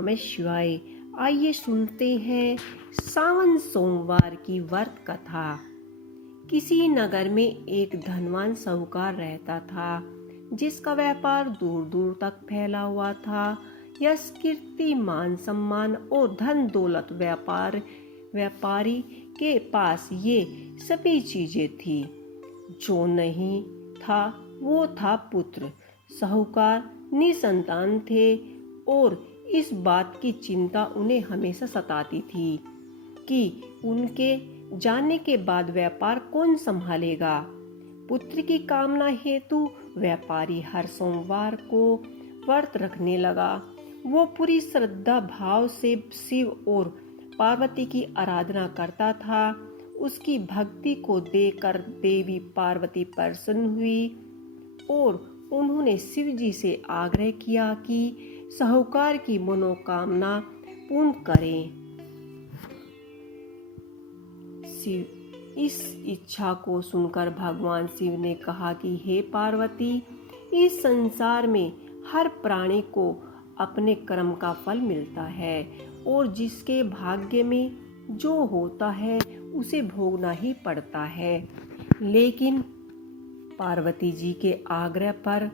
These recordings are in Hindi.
नमः शिवाय। आइए सुनते हैं सावन सोमवार की व्रत कथा। किसी नगर में एक धनवान साहूकार रहता था, जिसका व्यापार दूर दूर तक फैला हुआ था। यश, कीर्ति, मान सम्मान और धन दौलत व्यापारी के पास ये सभी चीजें थी। जो नहीं था वो था पुत्र। साहूकार निसंतान थे और इस बात की चिंता उन्हें हमेशा सताती थी कि उनके जाने के बाद व्यापार कौन संभालेगा। पुत्र की कामना हेतु व्यापारी हर सोमवार को व्रत रखने लगा। वो पूरी श्रद्धा भाव से शिव और पार्वती की आराधना करता था। उसकी भक्ति को देखकर देवी पार्वती प्रसन्न हुई और उन्होंने शिव जी से आग्रह किया कि साहूकार की मनोकामना पूर्ण करें। शिव इस इच्छा को सुनकर भगवान शिव ने कहा कि हे पार्वती, इस संसार में हर प्राणी को अपने कर्म का फल मिलता है और जिसके भाग्य में जो होता है उसे भोगना ही पड़ता है। लेकिन पार्वती जी के आग्रह पर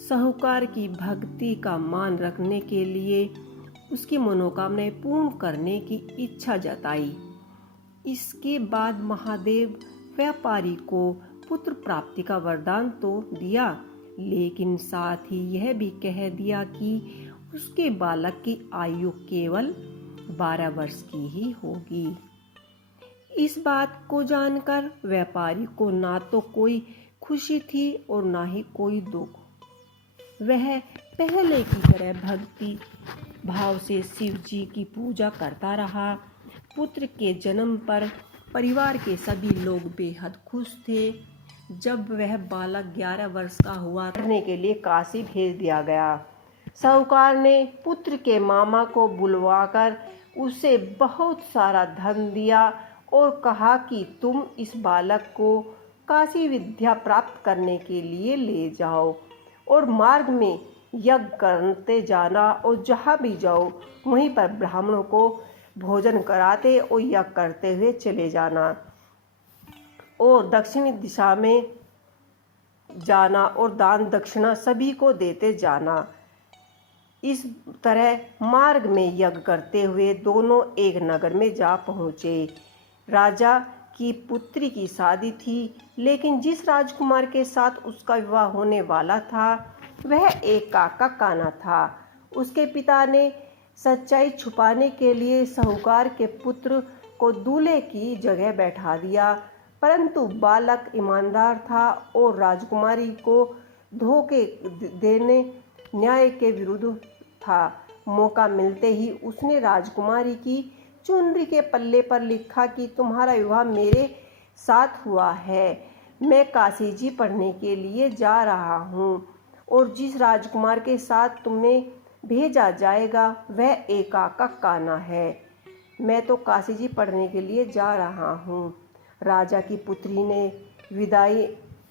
साहूकार की भक्ति का मान रखने के लिए उसकी मनोकामनाएं पूर्ण करने की इच्छा जताई। इसके बाद महादेव व्यापारी को पुत्र प्राप्ति का वरदान तो दिया, लेकिन साथ ही यह भी कह दिया कि उसके बालक की आयु केवल 12 वर्ष की ही होगी। इस बात को जानकर व्यापारी को ना तो कोई खुशी थी और ना ही कोई दुख। वह पहले की तरह भक्ति भाव से शिव जी की पूजा करता रहा। पुत्र के जन्म पर परिवार के सभी लोग बेहद खुश थे। जब वह बालक 11 वर्ष का हुआ, करने के लिए काशी भेज दिया गया। साहूकार ने पुत्र के मामा को बुलवाकर उसे बहुत सारा धन दिया और कहा कि तुम इस बालक को काशी विद्या प्राप्त करने के लिए ले जाओ और मार्ग में यज्ञ करते जाना और जहाँ भी जाओ वहीं पर ब्राह्मणों को भोजन कराते और यज्ञ करते हुए चले जाना और दक्षिणी दिशा में जाना और दान दक्षिणा सभी को देते जाना। इस तरह मार्ग में यज्ञ करते हुए दोनों एक नगर में जा पहुँचे। राजा की पुत्री की शादी थी, लेकिन जिस राजकुमार के साथ उसका विवाह होने वाला था वह एक काका काना था। उसके पिता ने सच्चाई छुपाने के लिए साहूकार के पुत्र को दूल्हे की जगह बैठा दिया, परंतु बालक ईमानदार था और राजकुमारी को धोखे देने न्याय के विरुद्ध था। मौका मिलते ही उसने राजकुमारी की चुनरी के पल्ले पर लिखा कि तुम्हारा विवाह मेरे साथ हुआ है। मैं काशी जी पढ़ने के लिए जा रहा हूँ और जिस राजकुमार के साथ तुम्हें भेजा जाएगा वह एक काका काना है। मैं तो काशी जी पढ़ने के लिए जा रहा हूँ। राजा की पुत्री ने विदाई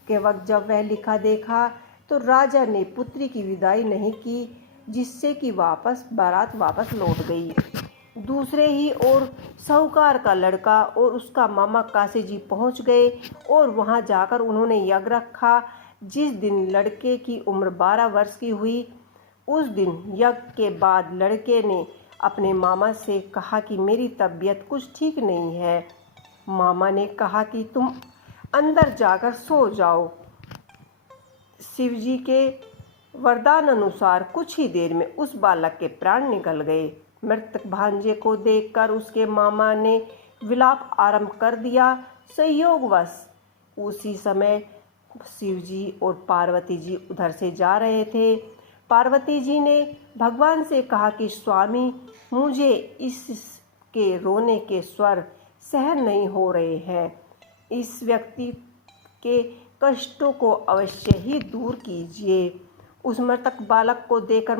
के वक्त जब वह लिखा देखा तो राजा ने पुत्री की विदाई नहीं की, जिससे कि बारात वापस लौट गई। दूसरे ही ओर साहूकार का लड़का और उसका मामा काशी जी पहुंच गए और वहां जाकर उन्होंने यज्ञ रखा। जिस दिन लड़के की उम्र 12 वर्ष की हुई, उस दिन यज्ञ के बाद लड़के ने अपने मामा से कहा कि मेरी तबीयत कुछ ठीक नहीं है। मामा ने कहा कि तुम अंदर जाकर सो जाओ। शिवजी के वरदान अनुसार कुछ ही देर में उस बालक के प्राण निकल गए। मृतक भांजे को देखकर उसके मामा ने विलाप आरंभ कर दिया। संयोगवश उसी समय शिवजी और पार्वती जी उधर से जा रहे थे। पार्वती जी ने भगवान से कहा कि स्वामी, मुझे इसके रोने के स्वर सहन नहीं हो रहे हैं। इस व्यक्ति के कष्टों को अवश्य ही दूर कीजिए। उस मृतक बालक को देखकर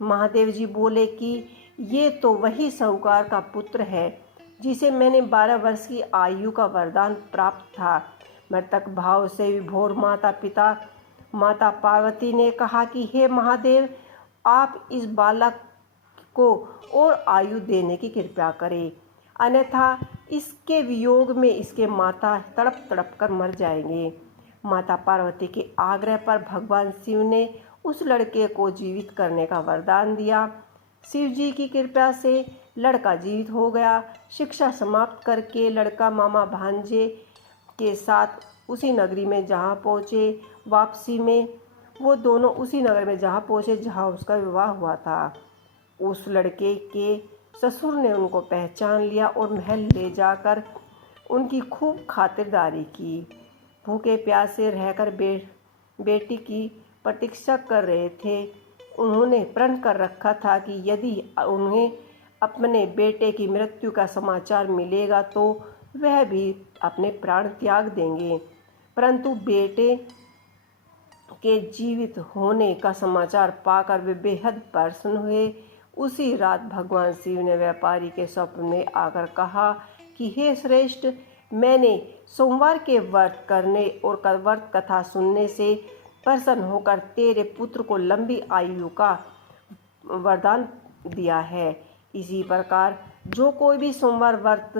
महादेव जी बोले कि ये तो वही साहूकार का पुत्र है जिसे मैंने 12 वर्ष की आयु का वरदान प्राप्त था। मृतक भाव से विभोर माता पार्वती ने कहा कि हे महादेव, आप इस बालक को और आयु देने की कृपा करें, अन्यथा इसके वियोग में इसके माता तड़प तड़प कर मर जाएंगे। माता पार्वती के आग्रह पर भगवान शिव ने उस लड़के को जीवित करने का वरदान दिया। शिव जी की कृपा से लड़का जीवित हो गया। शिक्षा समाप्त करके लड़का मामा भांजे के साथ उसी नगरी में जहाँ पहुँचे। वापसी में वो दोनों उसी नगर में जहाँ पहुँचे जहाँ उसका विवाह हुआ था। उस लड़के के ससुर ने उनको पहचान लिया और महल ले जाकर उनकी खूब खातिरदारी की। भूखे प्यासे रहकर बेटी की प्रतीक्षा कर रहे थे। उन्होंने प्रण कर रखा था कि यदि उन्हें अपने बेटे की मृत्यु का समाचार मिलेगा तो वह भी अपने प्राण त्याग देंगे, परंतु बेटे के जीवित होने का समाचार पाकर वे बेहद प्रसन्न हुए। उसी रात भगवान शिव ने व्यापारी के स्वप्न में आकर कहा कि हे श्रेष्ठ, मैंने सोमवार के व्रत करने और व्रत कथा सुनने से प्रसन्न होकर तेरे पुत्र को लंबी आयु का वरदान दिया है। इसी प्रकार जो कोई भी सोमवार व्रत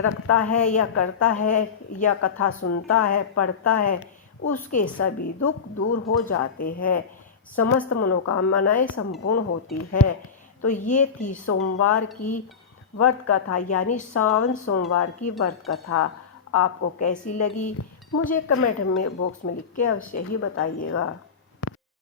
रखता है या करता है या कथा सुनता है, पढ़ता है, उसके सभी दुख दूर हो जाते हैं, समस्त मनोकामनाएं संपूर्ण होती है। तो ये थी सोमवार की व्रत कथा, यानी सावन सोमवार की व्रत कथा। आपको कैसी लगी मुझे कमेंट में बॉक्स में लिख के अवश्य ही बताइएगा।